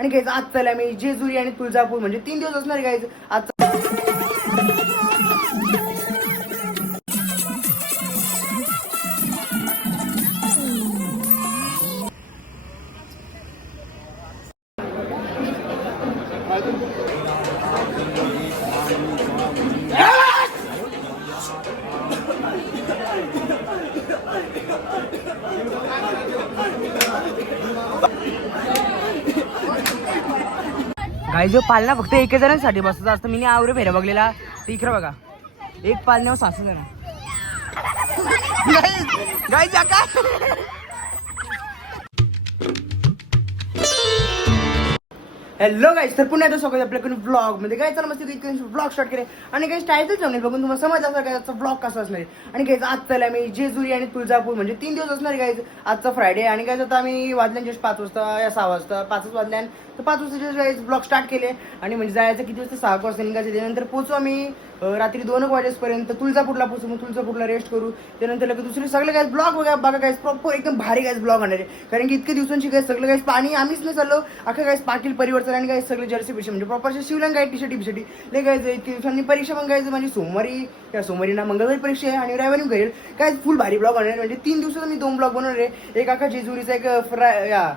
आणि घ्यायचं आज मी जेजुरी आणि तुळजापूर म्हणजे तीन दिवस असणार घ्यायचं आज पालना फक्त एक जणांसाठी. बसत असतं मी आवरे फेऱ्या बघलेला. ते इकडे बघा. एक पालण्यावर सासू जण गाई हॅलो गाईस तर पुन्हा एकदा स्वागत आपल्याकडे ब्लॉगमध्ये. काय चला मस्त ब्लॉग स्टार्ट केले आणि काही टायटल जमले बघून तुम्हाला समज असं काय ब्लॉग कसा असणार आहे. आणि काय आज चालला मी जेजुरी आणि तुळजापूर म्हणजे तीन दिवस असणार काय आजचा फ्रायडे आणि काय आता आम्ही वाजल्यान जस्ट पाच वाजता या सहा वाजता पाचच वाजल्यान तर पाच वाजता ब्लॉग स्टार्ट केले आणि म्हणजे जायचं किती वाजता? सहा वाजता निघायचं. त्यानंतर पोचू आम्ही रात्री दोन एक वाजेपर्यंत तुळजापूरला पोचू मग तुळजापूरला रेस्ट करू. त्यानंतर लगेच दुसरे सगळे गॅस ब्लॉग बघा बघा काय प्रॉपर एकदम भारी गॅस ब्लॉग आणणार आहे. कारण की इतके दिवसांची काय सगळं गॅस पाणी आम्हीच नाही चाललो अख्खा काय पाटील परिवर्तन आणि काय सगळे जर्सी पिशे म्हणजे प्रॉपर शिवलंग आहे टी शर्ट टी शर्टी लय काय इतके दिवसांनी परीक्षा पण गायचं म्हणजे सोमवारी या सोमवारी ना मंगळवारी परीक्षा आहे आणि रविवारी घरी काय फुल भारी ब्लॉग आणणार म्हणजे तीन दिवसात मी दोन ब्लॉग बनवणार आहे. एक अख्खा जेजुरीचा एक फ्राय या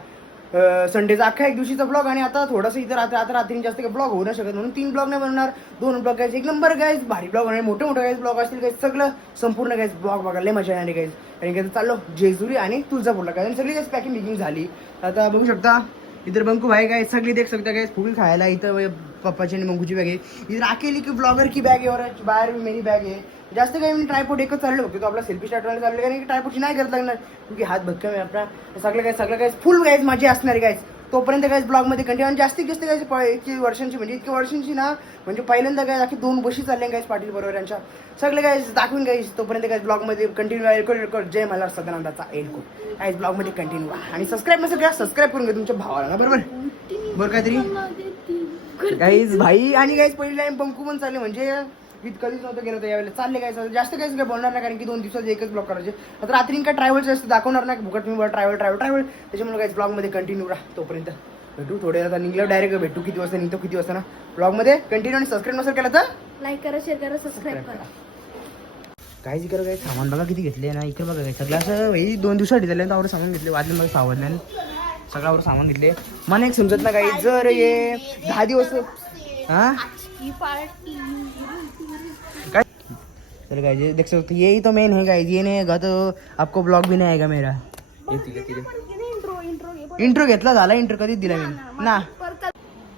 संडेचा अख्खा एक दिवशीचा ब्लॉग आणि आता थोडंसं इथं रात्र आता रात्री जास्त काही ब्लॉग होऊ नाही शकत म्हणून तीन ब्लॉग नाही बनणार दोन ब्लॉग गायचे एक नंबर गायच भारी ब्लॉग आणि मोठे मोठे गायच ब्लॉग असतील काय सगळं संपूर्ण गायच ब्लॉग बघायला लय मजा येणार गायच आणि काय चाललो जेजुरी आणि तुळजापूरला. काय आणि सगळी गायच पॅकिंग बिकिंग झाली. आता बघू शकता इतर बंकू भाई काय सगळी देख सकता काय फुल खायला. इथं पप्पाची आणि मंगूची बॅग आहे. इधर अकेली की ब्लॉगर की बॅग आहे और बाहेर मेरी बॅग आहे. जास्त काही मी ट्रायपोर्ट एकच चाललो होतो तो आपला सेल्फी स्टार्ट व्हायला चाललो कारण की ट्रायपोर्टची नाही करत लागणार क्योंकि हात भक्कम आहे आपला. सगळं काय सगळं काय फुल गायच मजा असणार गायच तोपर्यंत काय ब्लॉगमध्ये कंटिन्यू आणि जास्तीत जास्त काय प- इतकी वर्षांची म्हणजे इतकी वर्षांची ना म्हणजे पहिल्यांदा काय अख्खी दोन बशी चालल्या गायच पाटील बरोबर यांच्या. सगळे काय दाखवून गायच तोपर्यंत काय ब्लॉगमध्ये कंटिन्यू रेकॉर्ड रेकॉर्ड जय मला सदानंदाचा एड को काय ब्लॉगमध्ये कंटिन्यू आणि सबस्क्राईब नसेल का सबस्क्राईब करून घ्या तुमच्या भावाला ना बरोबर? बरं काहीतरी? गाईज भाई आणि गाईज पहिली लाईन पंकू पण चालले म्हणजे ईद कधीच नव्हतं गेलं तर यावेळेला. चालले काय? चाललं. जास्त काहीच काय बोलणार नाही कारण की दोन दिवसात एकच ब्लॉग करायचे. आता रात्री काय ट्रॅव्हल जास्त दाखवणार नाही. फुकट तुम्ही ट्रॅव्हल ट्रॅव्हल ट्रॅव्हल त्याच्यामुळे काहीच ब्लॉगमध्ये कंटिन्यू राहा तोपर्यंत. भेटू थोडे आता निघलं डायरेक्ट भेटू किती वाजता निघतो किती वाजता ना? ब्लॉगमध्ये कंटिन्यू आणि सबस्क्राईब नसेल केलं तर? लाईक करा शेअर करा सबस्क्राईब करा. काय करा काय सामान बघा किती घेतले ना. इकडे बघा काय सगळं असं भाई दोन दिवसासाठी झाले आवडं सामान घेतले. वाजले मला सावधल्यान सगळ्यावर सामान घेतले. मला एक समजत ना काही जर ये दहा दिवस हा ही? काय? चल गाइस देख सकते हो, यही तो मेन है गाइस ये नहीं आएगा तो आपको ब्लॉग भी नहीं आएगा मेरा। ये ठीक है ठीक है इंट्रो इंट्रो इंट्रो घेतला झाला इंट्रो कधीच दिला मी? ना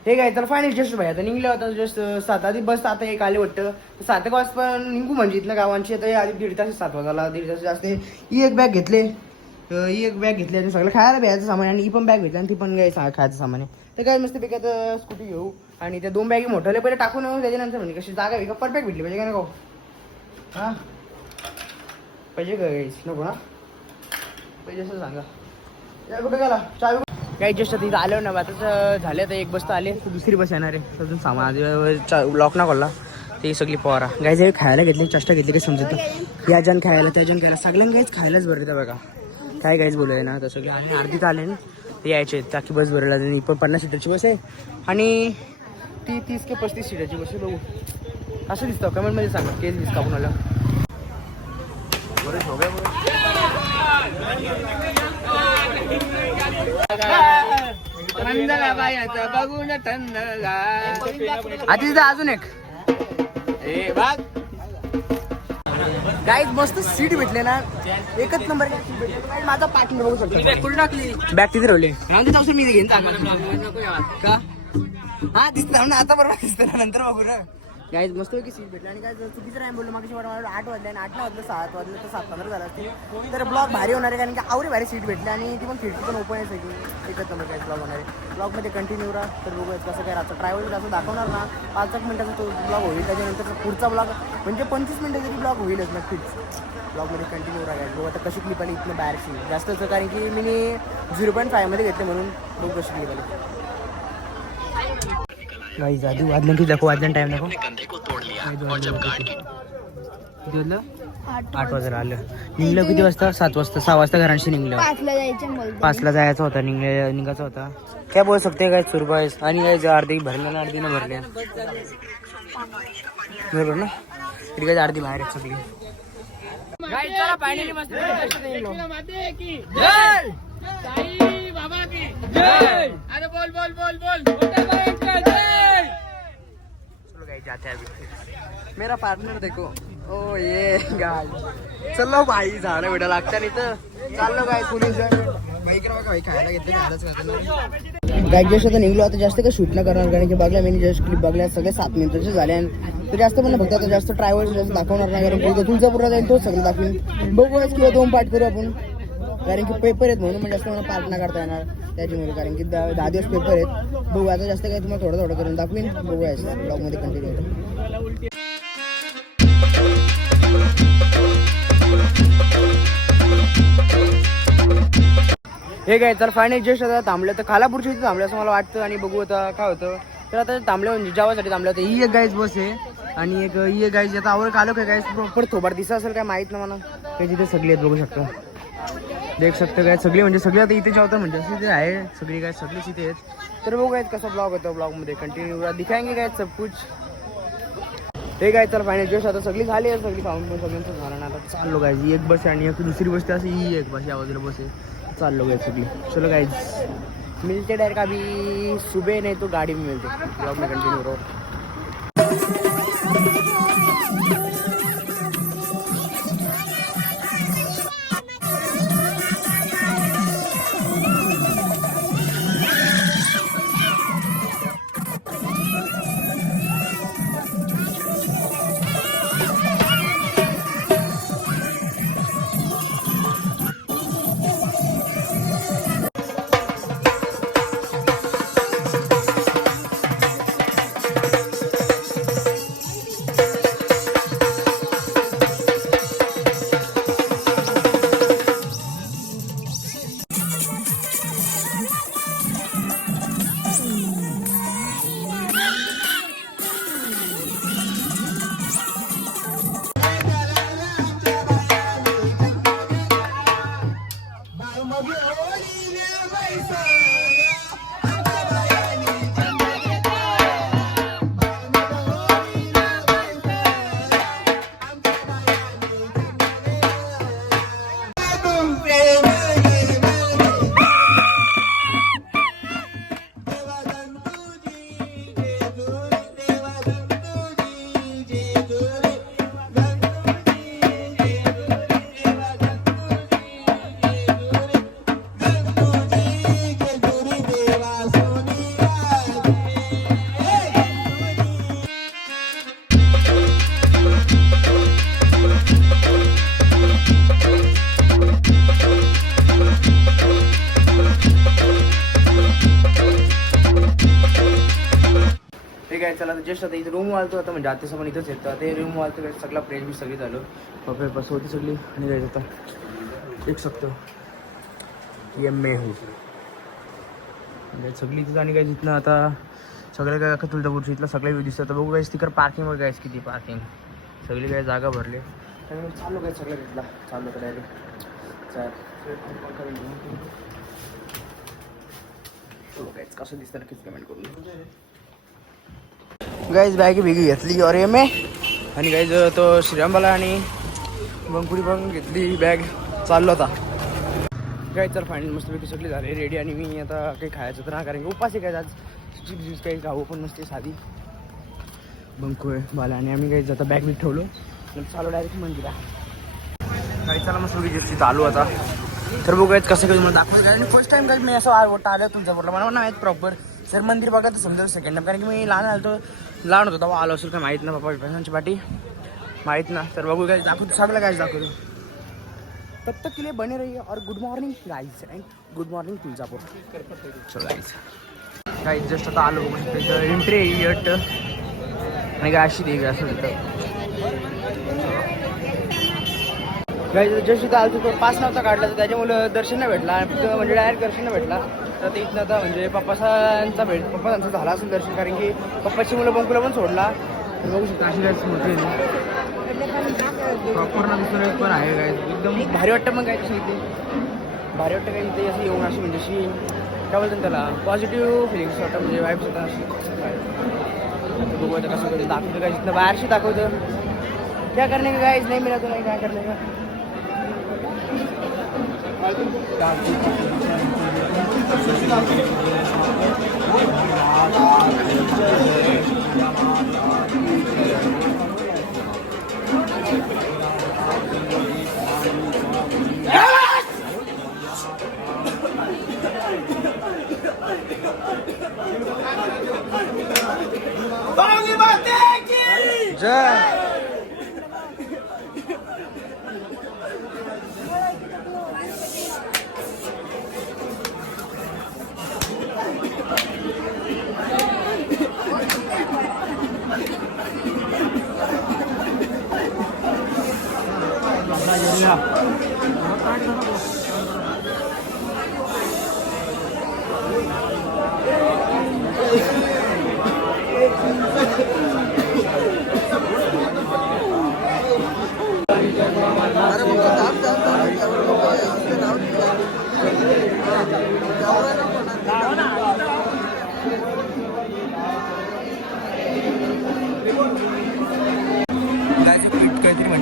हे काय तर फायनल जस्ट भाई आता निघलं होतं जस्ट सात आधी बस आता एक आले वाटतं. सात एक वाजता निघू म्हणजे इथल्या गावांची आता आधी दीड तास सात वाजाला दीड तास जास्त ही एक बॅग घेतले. ही एक बॅग घेतली आणि सगळं खायला प्यायचं सामान आणि ही पण बॅग घेतली आणि ती पण काय खायचं सामान आहे. तर काय मस्त पैकी आता स्कूटी घेऊ. आणि त्या दोन बॅगी मोठ्याला पहिले टाकून त्याच्यानंतर म्हणजे कशी जागा आहे परफेक्ट भेटली पाहिजे का नको? हां? पाहिजे का गाईस नको ना? पाहिजे असं सांगा. कुठे गेला? चावी काही जस्ट तिथं आलो ना आता झाले आता एक बस तर आले. तर दुसरी बस येणार आहे. अजून सामान लॉक ना खोलला. ते सगळी पोरा. गायज हे खायला घेतली चष्टा घेतली काही समजत या जण खायला त्या जण खायला. सगळ्यांना गायच खायलाच बरं येतं बघा. काय गायच बोलाय ना तर सगळे आणि अर्धीत आले ना. ते यायचे ताकी बस भरला पण पन्नास सीटरची बस आहे. आणि ती तीस ते पस्तीस बस आहे. बघू. असं दिसतं. कमेंटमध्ये सांगा. तेच दिसतं आपण मला बघून आधी तिथं अजून एक. गाईज मस्त सीट भेटले ना. एकच नंबर माझा पार्टनर बघू शकतो. बॅग तिथे जाऊन मी घेईन का? हा दिसतं ना आता बरोबर दिसतं नंतर बघू ना. गाईज मस्त की सीट भेटली. आणि काय चुकीचं नाही बोललो मागे वाटलं आठ वाजले आणि आठ वाजलं सात वाजलं तर सात पंधरा झालं असतील. तर ब्लॉग भारी होणार आहे कारण की आवडी भारी सीट भेटली आणि ती पण खिडकी पण ओपन आहे सगळी. एकच नंबर काय ब्लॉग होणार आहे. ब्लॉगमध्ये कंटिन्यू राहा तर बघूया कसं काय राहतं. ट्रॅव्हल असं दाखवणार ना. पाच एक मिनिटाचा तो ब्लॉग होईल त्याच्यानंतर पुढचा ब्लॉग म्हणजे पंचवीस मिनिटं तरी ब्लॉग होईलच नक्कीच. ब्लॉगमध्ये कंटिन्यू राहा बघू आता कशी क्लिप आली इथनं बाहेरची. जास्तच कारण की मी झिरो पॉईंट फायमध्ये घेतले म्हणून बघू कशी क्लिप आली. गाई जादू वाजलं की दाखव वाजलं टाइम दाखव. किती वाजलं? आठ वाजता आलं. निघलं किती वाजता? सात वाजता. सहा वाजता घरांशी निघलं. पाचला जायचं बोलतो पाचला जायचं होता निघले निघायचा होता. क्या बोल सकते काय सुरबाईस आणि काय अर्धी भरले ना अर्धी ना भरले बरोबर ना? तरी काय अर्धी बाहेर सगळी. Guys, चला finally मस्त चलो गाइस जाते हैं अभी मेरा पार्टनर देखो। ओ ये गाय चलो भाई झाडं बिडं लागतं नाही तर चाललो काय पोलीस भाई खायला घेतलं बॅग जस्ट आता निघलो आता जास्त काही शूट नाही करणार कारण की बघल्या मी जस्ट क्लिप बघल्या सगळे सात मिनिटाचे झाले आणि तर जास्त पण फक्त आता जास्त ट्रॅव्हल्स जास्त दाखवणार नाही कारण की तुळजापूरला जाईल तोच सगळं दाखवीन. बघू किंवा दोन पार्ट करू आपण. कारण की पेपर आहेत म्हणून म्हणजे जास्त मला पार्ट नाही करता येणार. त्याच्यामुळे कारण की दहा दिवस पेपर आहेत. बघू आता जास्त काही तुम्हाला थोडं थोडं करून दाखवीन. बघू आहे. ब्लॉगमध्ये कंटिन्यू हे काय तर फायनल जस्ट आता थांबलं. तर खालापूरच्या इथे थांबलं असं मला वाटतं आणि बघू आता काय होतं. तर आता थांबलं म्हणजे जेवासाठी थांबलं. होतं ही एक गाईज बस आहे. आणि एक ही एक गाईज आता आवड आलो काय गाईज प्रॉपर थोबार दिसा असेल काय माहीत ना मला. काही तिथे सगळी आहेत बघू शकतो. देख शकतं काय सगळी म्हणजे सगळी आता इथे जेवतात म्हणजे. असं ते आहे. सगळी काय सगळीच इथे आहेत. तर बघू काय कसा ब्लॉग होतो. ब्लॉगमध्ये कंटिन्यू दिखाएंगे काय सब कुछ. ते काय तर फायनल जोश आता सगळी झाली आहे. सगळी खाऊन पण सगळ्यांचं झालं ना आता चाललो गायज एक बस आहे आणि एक दुसरी बस अशी ही एक बस या बाजूला बस आहे. चाललो गाय सगळी. चलो गायज मिलते डायरेक्ट अभी सुबह नाही तो गाड़ी मिळते. ब्लॉग में कंटिन्यू करो. जस्ट आता इथे रूम वालतो आता म्हणजे आता पण इथंच येतं. ते रूम वालतो काय सगळा फ्रेश बी सगळी झालो पप्पा बस होती सगळी आणि जायचं आता. एक शकतो. ये मे हो. म्हणजे सगळी तिथं आणि काय तिथनं आता सगळे काय अख्खा तुळजापूरची इथलं सगळे व्यू दिसतं. तर बघू गायस तिकडं पार्किंग वगैरे आहे किती पार्किंग सगळी काय जागा भरली. त्यामुळे चालू काय सगळं घेतला चालू तर डायरेक्ट चाल. कसं दिसतं नक्कीच पेमेंट करून. गाईज बॅग वेगळी घेतली अरे एम आणि गाईज तो श्रीरामबाला आणि बंकुरी पण घेतली बॅग चाललो होता काय तर फायनल मस्तपैकी सगळी झाली रेडी आणि मी आता काही खायचं तर ना कारण की उपास आहे काय आज. चिप्स बिप्स काही खाऊ पण नसते साधी. बंकू आहे बाला आणि आम्ही काही आता बॅग मी ठेवलो. चालू डायरेक्ट मंदिरा काही चला मस्त जिप्सी चालू आता. तर बघू आहेत कसं काही मला दाखवलं आणि फर्स्ट टाइम काही मी असं आवडतं आलं तुमच्याबरोबर. मला नाही माहीत प्रॉपर सर मंदिर बघा तर समजा सेकंड टाइम कारण की मी लहान आलो लहान होतो तेव्हा आलो असेल काय माहीत ना पप्पा विपासांची पाठी माहीत ना तर बघू काय दाखवतो सगळं काय दाखवतो. तब तक के लिए बने रहिए और good morning guys and good morning Tuljapur. चलो गाइस गाइस जस्ट आता आलो एंट्री यट आणि काय अशी दे असं गाइस जस्ट इथं आलो तो पास नव्हता काढला तर त्याच्यामुळं दर्शन नाही भेटला. म्हणजे डायरेक्ट दर्शन नाही भेटला. तर ते इथनं आता म्हणजे पप्पासांचा भेट पप्पासांचा झाला असेल दर्शन कारण की पप्पाची मुलं बंकुला पण सोडला. तर बघू शकता अशी काय मोठी प्रॉपर ना पण आहे काय एकदम भारी वाटतं मग काय तशी इथे. भारी वाटतं काय इथे? असं येऊन अशी म्हणजे अशी काय बोलतात त्याला? पॉझिटिव्ह फिलिंग्स वाटतं म्हणजे वाईब्स होता बघू आता कसं दाखवतं काय जिथं बाहेरशी दाखवतं. क्या करणे का गाईज नाही मिळत नाही काय करणे का? जय काहीतरी म्हणजे 그래서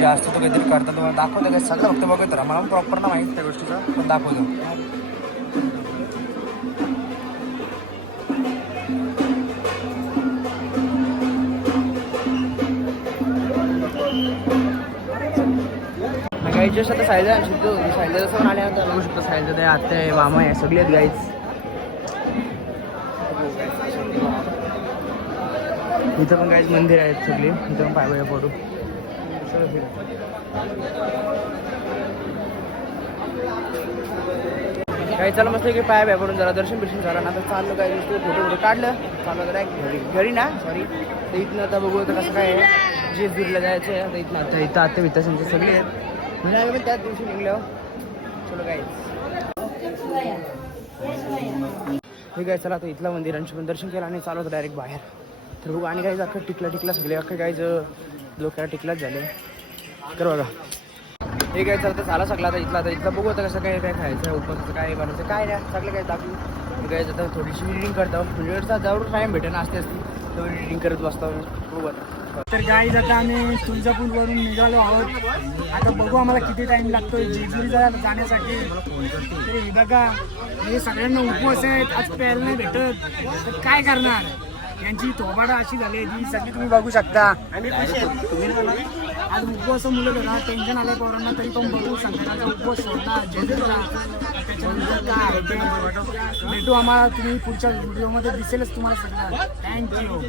असतं तो काहीतरी करता तुम्हाला दाखवतो काय सगळं फक्त बघत राहा. मला प्रॉपर ना माहीत त्या गोष्टीचं पण दाखवतो. काही जस्ट आता सायला शिकतो सायला जसं पण आल्यानंतर बघू शकतो सायला ते आत्या आहे मामा आहे सगळे आहेत गाईच इथं पण गाईच मंदिर आहेत सगळी. इथं पण पाय पडू. काही चला मस्त की पाय पाय करून जरा दर्शन बिर्शन झालं ना तर चाललो काय दिसतो फोटो फोटो काढलं. चाललं जरा घरी घरी ना सॉरी तर इथनं आता बघू आता कसं काय आहे. जेजूरला जायचं आहे आता इथनं आता इथं आता वित्तासांचे सगळे आहेत. म्हणजे आम्ही पण त्याच दिवशी निघलो. चलो काय ठीक आहे चला आता इथलं मंदिरांशी पण दर्शन केलं आणि चालवतो डायरेक्ट बाहेर. तर बघू आणि काही अख्खं टिकला टिकला सगळे अख्खं काही डोक्याला टिकलाच झाले कर बघा हे काय चालतं? झाला सगळं आता इथला आता इथलं बघू आता कसं काय काय खायचं उपवासाचं काय बनायचं काय नाही. सगळं काय दाखवू. मी काय आता थोडीशी रिडिंग करतो. म्हणजे जवळ टाईम भेटेल ना असते असती. तेवढी रिडिंग करत बसतो बघू आता. तर गाईज आता आम्ही तुळजापूरवरून निघालो आहोत. आता बघू आम्हाला किती टाइम लागतोय जेजुरीला जाण्यासाठी. तर हे बघा. हे सगळ्यांना उपवास आहेत. आज प्यायला नाही भेटत. तर काय करणार? यांची थोबाडा अशी झाली आहे. ती सगळी तुम्ही बघू शकता. आज उपवास मुलं बघा टेन्शन आलंय पोरांना तरी पण बघू संकटाचा उपवास सोडणार. जेजुरीला त्याच्यानंतर काय? ते भेटू आम्हाला तुम्ही पुढच्या व्हिडिओमध्ये दिसेलच तुम्हाला सगळं. थँक्यू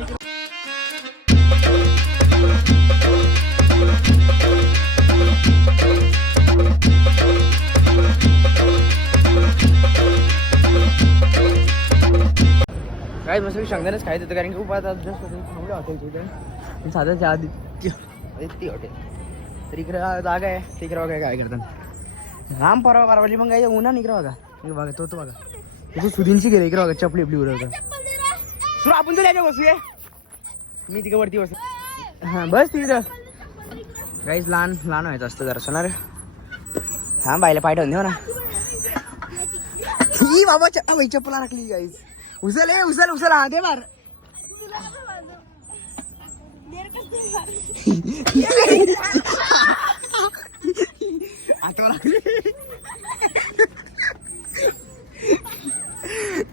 काय मस्त शेंगदाणच खायचं होतं कारण की खूप आता जस्ट थांबलं हॉटेलच्या इथे. ती हॉटेल. तर इकडं जागा आहे. तिकडं बघा काय करतात. राम परवा परवाली मग काय उन्हा इकडं बघा. इकडे बघा तो तो बघा. इथे सुधींची गेले. इकडे बघा चपली आपली उडवतं सुरू आपण तर त्याच्या बसूया. मी तिकडे वरती बस. हां बस तिकडं काहीच लहान लहान व्हायचं असतं जरा सोनार हा बायला पाय ठेवून देऊ ना. ही बाबा चप्पल चप्पला राखली गाईज उचल ए उचल उचल. हा दे मार आता लागली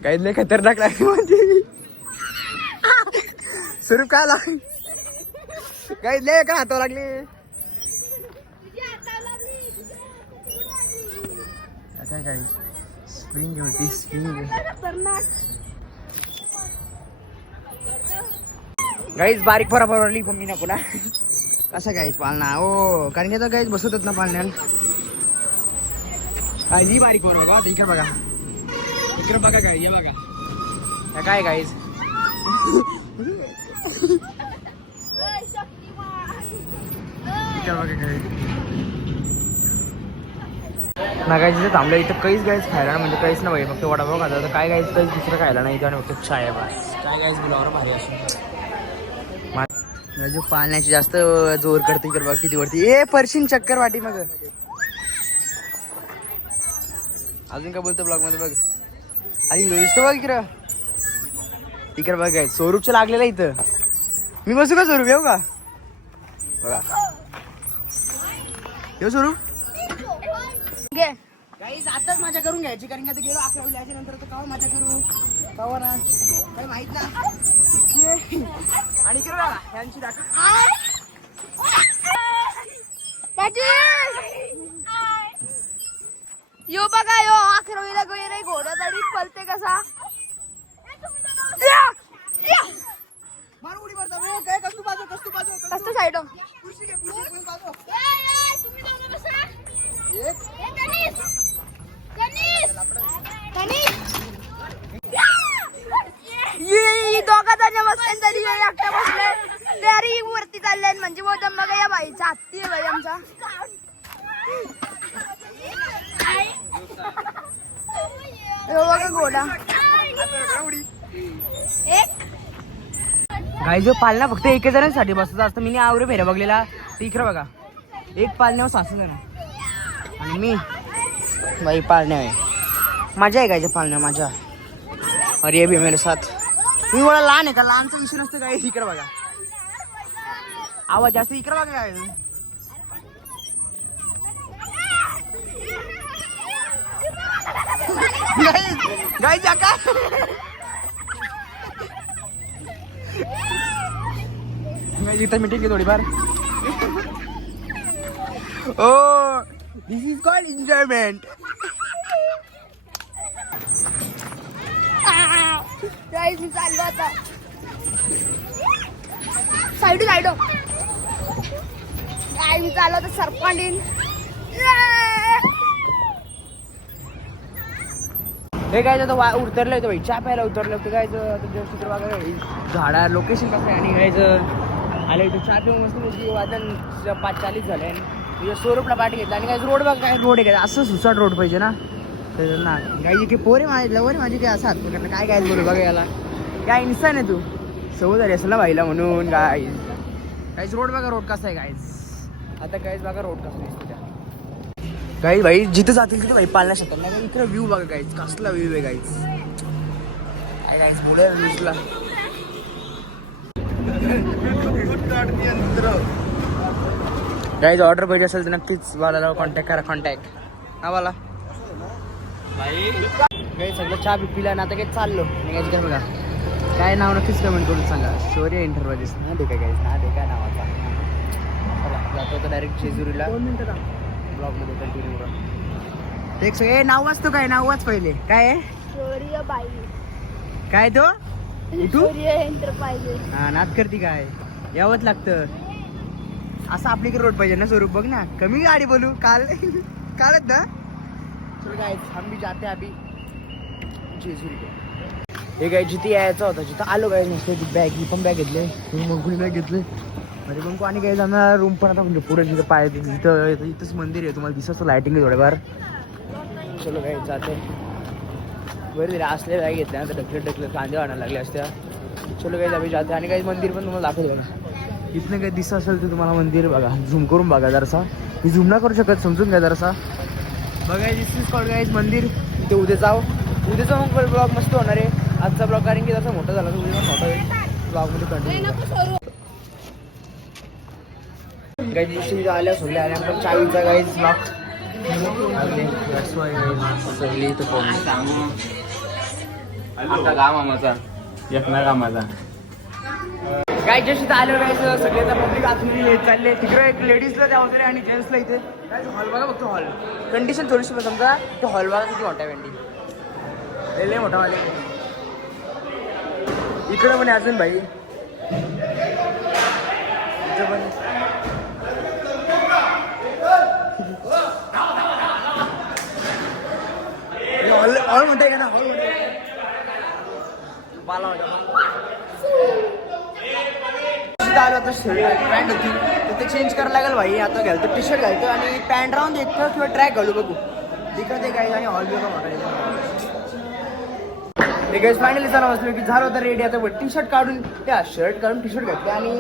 काही लय खतरनाक लागली म्हणजे स्वरूप काय लाग काही लय का हातावर लागली काय काय स्प्रिंग होती स्प्रिंग गाईज बारीक फरा फरवली पण मी नको कसं गाईज पालना? ओ कारण की आता गाईज बसवतात ना पालण्याला. काळजी बारीक फरव का इकडे बघा. इकडे बघा काय हे बघा. काय गाईज ना गाईज थांबलं इथं काहीच गायच खायला म्हणजे काहीच नाही फक्त वडापाव खात काय गायच काहीच दुसरं खायला नाही इथं आणि फक्त चाय काय गायच बोलावर भारी असून जो पाळण्याची जास्त जोर करते इकडे बघ किती वरती. ए परशीन चक्कर वाटी मग. अजून काय बोलतो ब्लॉगमध्ये बघ. अरे दिसतो बघ इकडं. इकडं बघ काय स्वरूपचं लागलेलं इथं. मी बसू का स्वरूप? येऊ का? बघा. येऊ स्वरूप? घे. काहीच आताच माझ्या करून घ्यायची कारण की आता गेलो अकरा याच्या नंतर तर कावा माझ्या करू. कावा ना? काही माहीत ना आणि यांची दाखव. यो बघा यो अकरावीला गेले घोड्यासाठी पलते कसा मार उडी मारता हो, काय कस्तू बाजू कस्तू बाजू कस्तू कसं साईड खुर्ची घे खुर्ची घेऊन बाजू एक दोघा जण बसले तरी हे एकटे बसले ते अरे वरती चालले म्हणजे मग बघा या बाईचा हत्ती आहे बाई आमचा यो बघा घोडा गाई जो पालना फक्त एक जणांसाठी बसत असतं मी आवरे फेऱ्या बघलेला. ते इकडं बघा. एक पालण्यावर सासू जण. आणि मी. बाई पाळण्या आहे. मजा आहे गायच्या पाळण्या माझ्या अरे बी मेरे साथ. मी मला लहान आहे का? लहानचा इशू नसतं काय इकडं बघा. आवाज जास्त इकडं बघा काय गाई जाका इथं मिटिंग थोडीफार ओ this is called enjoyment guys मी चाललो आता. साईड साईड चालू होता आता सरपांडीन. हे काय आता वा- उतरलं होतं भाई. चहा प्यायला उतरलं होतं काय चित्र इकडे झाडा लोकेशन कसं आहे? आणि घ्यायचं आलं इथं चहा पिऊन मस्त मुलगी वादन पाच चाळीस झाले. आणि तुझ्या स्वरूपला पाठी घेतला. आणि काय रोड बघ काय रोड आहे काय असं सुसाट रोड पाहिजे ना. तर ना गाई की पोरे माझी लवर माझी काय असं हात पकडलं. काय काय बोलू बघा याला. काय इन्सान आहे तू? सवय झाली असेल ना भाईला म्हणून काय काहीच रोड बघा रोड कसा आहे काहीच आता काहीच बघा रोड कसा आहे काही भाई जिथे जातील तिथे भाई पाळण्या शकतात. नाही इकडे व्ह्यू बघा गाईच कसला व्ह्यू आहे काहीच काय पुढे व्ह्यूजला गाईज ऑर्डर पाहिजे असेल तर नक्कीच वाला कॉन्टॅक्ट करा कॉन्टॅक्ट हा वाला सगळं चहा पिला ना आता काही चाललो? गाईच काय बघा. काय नाव नक्कीच कमेंट करून सांगा. शौर्य इंटरव्ह्यूज ना दे काय गाईज ना दे काय नावाचा जातो तर डायरेक्ट शेजुरीला दोन ब्लॉगमध्ये कंटिन्यू करा. एक सगळे नाव वाचतो काय? नाव वाच पहिले. काय आहे? शौर्य बाई काय तो? एंटरप्राइजेस हा नाद करती काय? यावंच लागतं. असं आपलीकडे रोड पाहिजे ना स्वरूप? बघ ना. कमी गाडी बोलू. काल कालच ना? चल काय हम भी जाते अभी हे काय जिथे यायचं होतं जिथं आलो काय नसते बॅग ही पण बॅग घेतले. मग कुणी बॅग घेतले. म्हणजे मग आणि काय जाणार रूम पण आता म्हणजे पुढे जिथं पाय तिथं इथंच मंदिर आहे तुम्हाला दिसत लायटिंग आहे थोडेफार. चलो काय जाते. बरं दिला असले बॅग घेतल्या तर ढकलत ढकलत कांदे आणायला लागले असत्या. चलो काही आम्ही जाते. आणि काही मंदिर पण तुम्हाला दाखवतो बघा. इथनं काही दिसत असेल तर तुम्हाला मंदिर बघा. झूम करून बघा जरासा. मी झूम ना करू शकत समजून घ्या जरासा. बघा दिस इज कॉल्ड गाईज मंदिर. इथे उद्या जाऊ. उद्याचा मग ब्लॉग मस्त होणार आहे. आजचा ब्लॉग कारण की जसा मोठा झाला तर उद्या मोठा होईल. ब्लॉगमध्ये कंटिन्यू गाईज दिवशी आल्या चावीचा गाईज ब्लॉग सगळी गाव एकना कामाचा काय आलं काय सगळे पब्लिक चालले. तिकडे एक लेडीजला त्या वगैरे आणि जेंट्सला इथे. काय हॉल बघा बघतो हॉल कंडिशन थोडीशी पण समजा. तो हॉल बघा किती मोठा वेंडी लय मोठा वाले. इकडं पण आहे अजून भाई. इथं पण. हॉल म्हणते का ना? हॉल म्हणते आलो आता पॅन्ट होती. तर ते चेंज करायला लागेल भाई. आता घालतो टी शर्ट घालतो आणि पॅन्ट राहून देतो किंवा ट्रॅक घालू बघू. तिकडे ते काही आणि हॉल बी मोठा फायनली जरा बसलो की झालं होतं रेडी आता टी शर्ट काढून त्या शर्ट काढून टी शर्ट घातले आणि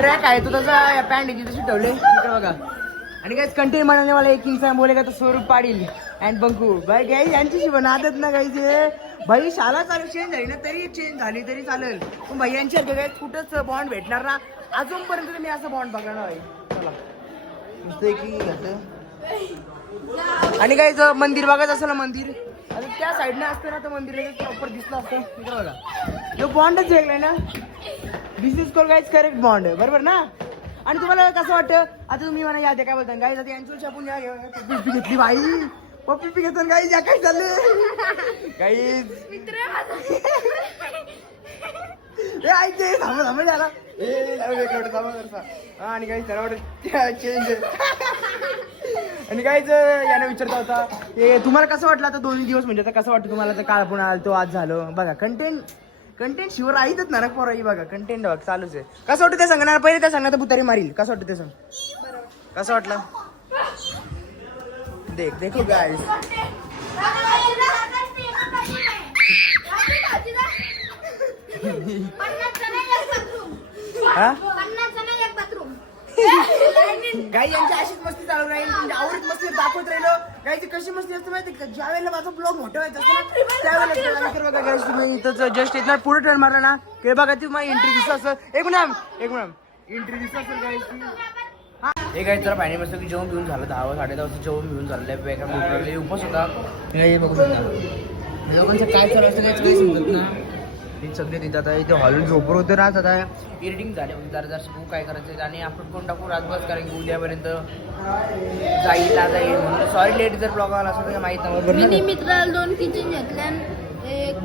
ट्रॅक आहे. तो त्याचा पॅन्ट याची तशी ठेवले बघा. आणि काय कंटेंट म्हणाले मला एक इंसान बोलेगा तो स्वरूप पाडील अँड बंकू. भाई गाई यांच्याशी आदत ना गाईचे भाई शाला चालू चेंज झाली ना तरी चेंज झाली तरी चालेल. पण भाई यांच्या काय कुठंच बॉन्ड भेटणार ना. अजूनपर्यंत तर मी असं बॉन्ड बघणार भाई चला. नुसतं की घ्यायचं आणि काय इथं मंदिर बघायचं असेल ना मंदिर? आता त्या साईडने असतं ना तर मंदिर प्रॉपर दिसलं असतं. इकडे बघा. जो बॉन्डच वेगळा ना. This is call guys correct bond बरोबर ना? आणि तुम्हाला कसं वाटतं? आता तुम्ही म्हणा या काय बोलता गाईज आता यांची आपण या पप्पी घेतली बाई. पप्पी घेतात गाईज या काय चालले गाईज ए ऐकते थांबा थांबा झाला ए थांबा आणि काही वाटत. चेंज आणि काहीच यानं विचारता होता ते तुम्हाला कसं वाटलं आता दोन्ही दिवस? म्हणजे आता कसं वाटतं तुम्हाला? तर काळ पुन्हा आलं तो आज झालं. बघा कंटेंट कंटेंट शिवर राहीतच ना पोराई बघा कंटेंट बघ चालूच आहे. कसं वाटतं ते सांगणार? पहिले त्या सांगणार तर बुतारी मारील. कसं वाटतं ते सांग? कसं वाटलं? देख देखो गाईस हा? गाई यांची अशीच मस्ती चालू राहील. म्हणजे आवडत मस्ती दाखवत राहिलो. गाईची कशी मस्ती असते माहिती का? ज्या वेळेला माझा ब्लॉग मोठा व्हायचा असतो ना त्यावेळेला आम्ही तर बघा गाईस तुम्ही इथं जस्ट येत पुढे ट्रेन मारला ना की बघा ती माझी एंट्री दिसत असं. एक मिनिट एक मिनिट एंट्री दिसत असेल गाईची. हे. काही तर फायनल मस्त की जेवण घेऊन झालं. दहा दहा वाजता जेवण घेऊन झालं आहे. उपवास होता. हे बघू शकता. जेवणाचं काय काहीच काही समजत ना हे सगळे तिथं आता इथे हॉल झोपर होते राहत आता एडिटिंग झाले. म्हणजे जरा जरा बघू काय करायचं आणि आपण कोण टाकू? राजबाज कारण की उद्यापर्यंत जाईल आता येईल म्हणून. सॉरी लेट जर ब्लॉग आला असं तर माहीत नाही? मित्राला दोन किचन घेतल्यान एक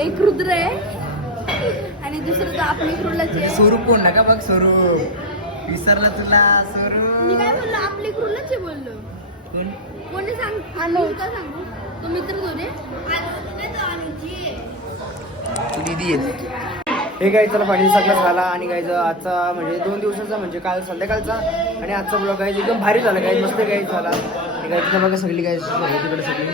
एक रुद्र आहे. आणि दुसरं तर क्रुलाच आहे. स्वरूप कोण नका बघ स्वरूप. विसरला तुला मी स्वरूप काय बोललो? आपली क्रुलाच आहे बोललो. कोण? सांग? मी का सांगू? तो मित्र दोन्ही तू दिदी आहे हे काय चला फायनली सगळं झाला आणि काय आजचा म्हणजे दोन दिवसाचा म्हणजे काल संध्याकाळचा आणि आजचा ब्लॉग काय एकदम भारी झाला काय मस्त काय झाला. आणि काय बघा सगळी काय तिकडे सगळी.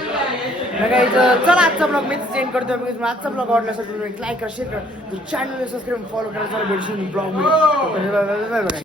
नाही काय चला आजचा ब्लॉग मी सेंड करतो because आजचा ब्लॉग आवडला असेल तुम्ही लाईक करा शेअर करा. चॅनल सबस्क्राईब फॉलो करा. चला भेटशील ब्लॉगमध्ये.